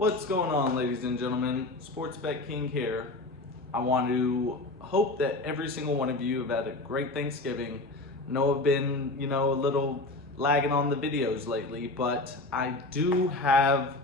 What's going on, ladies and gentlemen? Sports Bet King here. I want to hope that every single one of you have had a great Thanksgiving. I know I've been, a little lagging on the videos lately, but I do have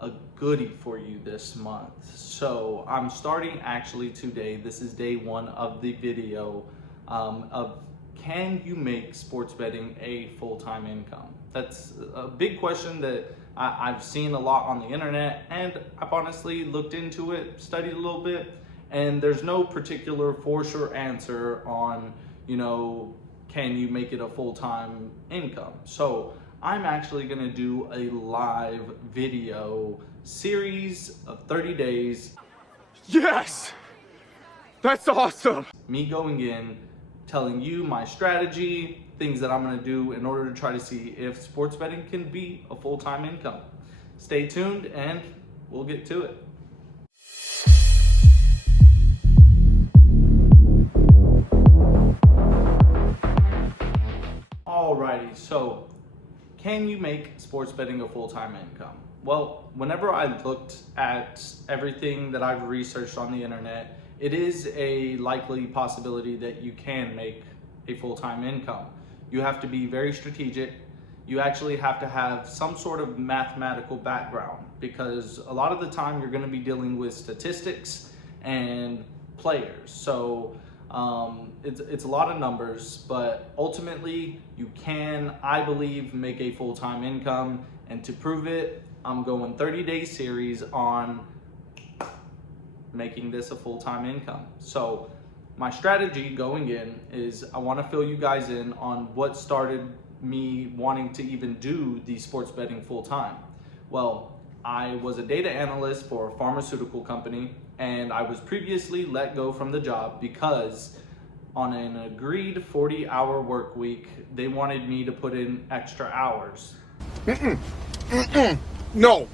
a goodie for you this month. So I'm starting actually today. This is day one of the video of can you make sports betting a full-time income? That's a big question that I've seen a lot on the internet, and I've honestly looked into it, studied a little bit, and there's no particular for sure answer on, can you make it a full-time income? So I'm actually gonna do a live video series of 30 days. Yes! That's awesome! Me going in, telling you my strategy, things that I'm gonna do in order to try to see if sports betting can be a full-time income. Stay tuned and we'll get to it. Alrighty, so can you make sports betting a full-time income? Well, whenever I looked at everything that I've researched on the internet, it is a likely possibility that you can make a full-time income. You have to be very strategic. You actually have to have some sort of mathematical background, because a lot of the time you're going to be dealing with statistics and players. So it's a lot of numbers, but ultimately you can, I believe, make a full-time income. And to prove it, I'm going 30-day series on making this a full-time income. So my strategy going in is I want to fill you guys in on what started me wanting to even do the sports betting full-time. Well, I was a data analyst for a pharmaceutical company, and I was previously let go from the job because on an agreed 40-hour work week, they wanted me to put in extra hours. No,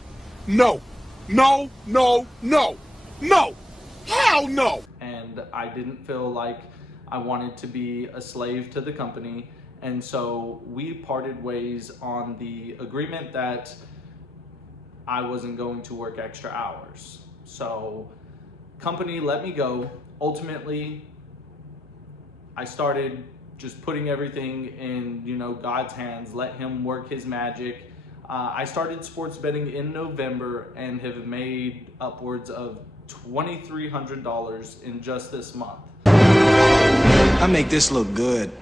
hell no! And I didn't feel like I wanted to be a slave to the company. And so we parted ways on the agreement that I wasn't going to work extra hours. So company let me go. Ultimately, I started just putting everything in, God's hands, let him work his magic. I started sports betting in November and have made upwards of $2,300 in just this month. I make this look good.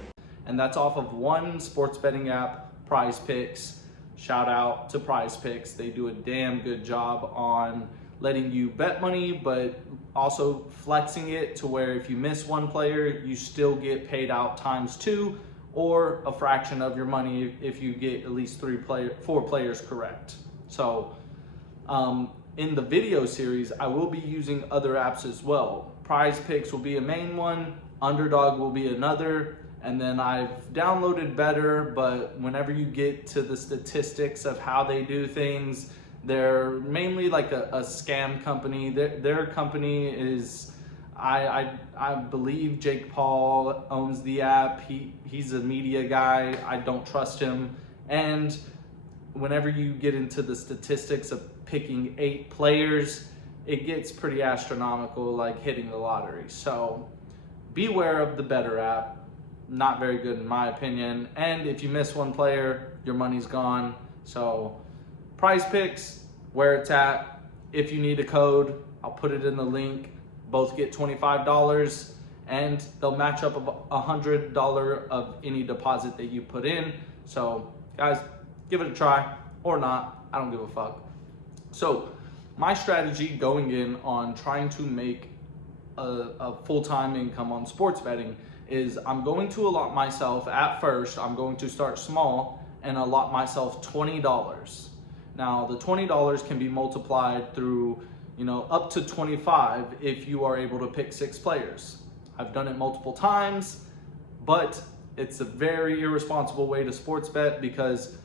And that's off of one sports betting app, Prize Picks. Shout out to Prize Picks. They do a damn good job on letting you bet money, but also flexing it to where if you miss one player, you still get paid out ×2 or a fraction of your money if you get at least 4 players correct. So in the video series, I will be using other apps as well. Prize Picks will be a main one, Underdog will be another, and then I've downloaded Better, but whenever you get to the statistics of how they do things, they're mainly like a scam company. Their company is, I believe Jake Paul owns the app. He's a media guy. I don't trust him. And whenever you get into the statistics of picking 8 players, it gets pretty astronomical, like hitting the lottery. So beware of the Better app. Not very good in my opinion. And if you miss one player, your money's gone. So Prize Picks, where it's at. If you need a code, I'll put it in the link. Both get $25, and they'll match up $100 of any deposit that you put in. So guys, give it a try or not. I don't give a fuck. So my strategy going in on trying to make a full-time income on sports betting is I'm going to allot myself, at first, I'm going to start small and allot myself $20. Now the $20 can be multiplied through, up to 25 if you are able to pick 6 players. I've done it multiple times, but it's a very irresponsible way to sports bet, because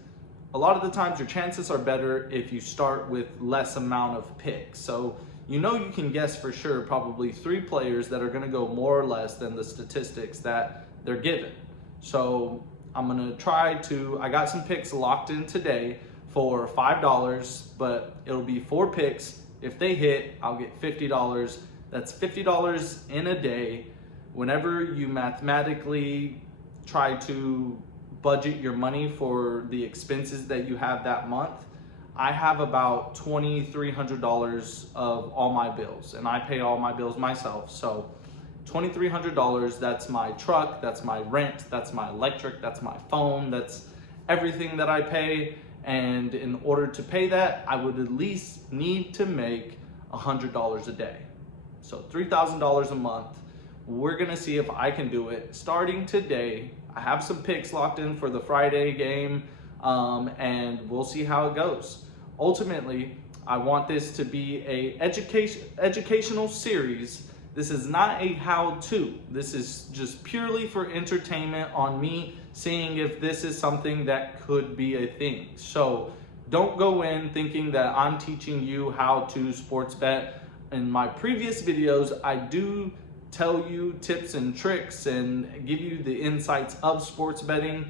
a lot of the times your chances are better if you start with less amount of picks. So you can guess for sure probably 3 players that are going to go more or less than the statistics that they're given. So I'm going to I got some picks locked in today for $5, but it'll be 4 picks. If they hit, I'll get $50. That's $50 in a day. Whenever you mathematically try to budget your money for the expenses that you have that month, I have about $2,300 of all my bills, and I pay all my bills myself. So $2,300, that's my truck, that's my rent, that's my electric, that's my phone, that's everything that I pay. And in order to pay that, I would at least need to make $100 a day. So $3,000 a month. We're gonna see if I can do it starting today. I have some picks locked in for the Friday game, and we'll see how it goes. Ultimately, I want this to be a educational series. This is not a how-to. This is just purely for entertainment on me, seeing if this is something that could be a thing. So don't go in thinking that I'm teaching you how to sports bet. In my previous videos, I do tell you tips and tricks and give you the insights of sports betting.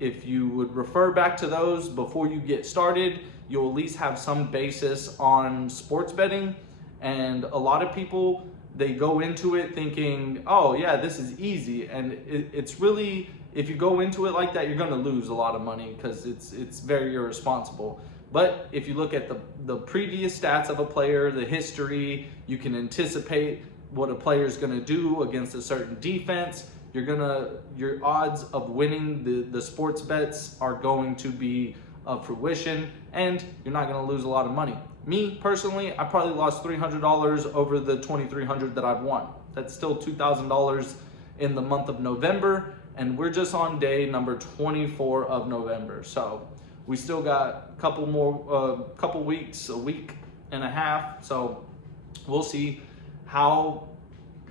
If you would refer back to those before you get started, you'll at least have some basis on sports betting. And a lot of people, they go into it thinking, oh yeah, this is easy. And it's really, if you go into it like that, you're gonna lose a lot of money because it's very irresponsible. But if you look at the previous stats of a player, the history, you can anticipate what a player is gonna do against a certain defense. Your odds of winning the sports bets are going to be of fruition, and you're not gonna lose a lot of money. Me, personally, I probably lost $300 over the $2,300 that I've won. That's still $2,000 in the month of November, and we're just on day number 24 of November. So we still got a couple weeks, a week and a half. So we'll see how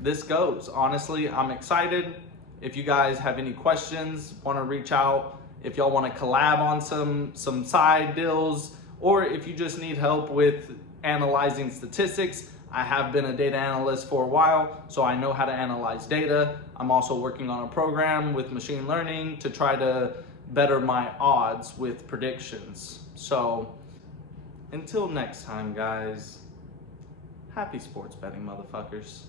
this goes. Honestly, I'm excited. If you guys have any questions, want to reach out, if y'all want to collab on some side deals, or if you just need help with analyzing statistics, I have been a data analyst for a while, so I know how to analyze data. I'm also working on a program with machine learning to try to better my odds with predictions. So until next time, guys, happy sports betting, motherfuckers.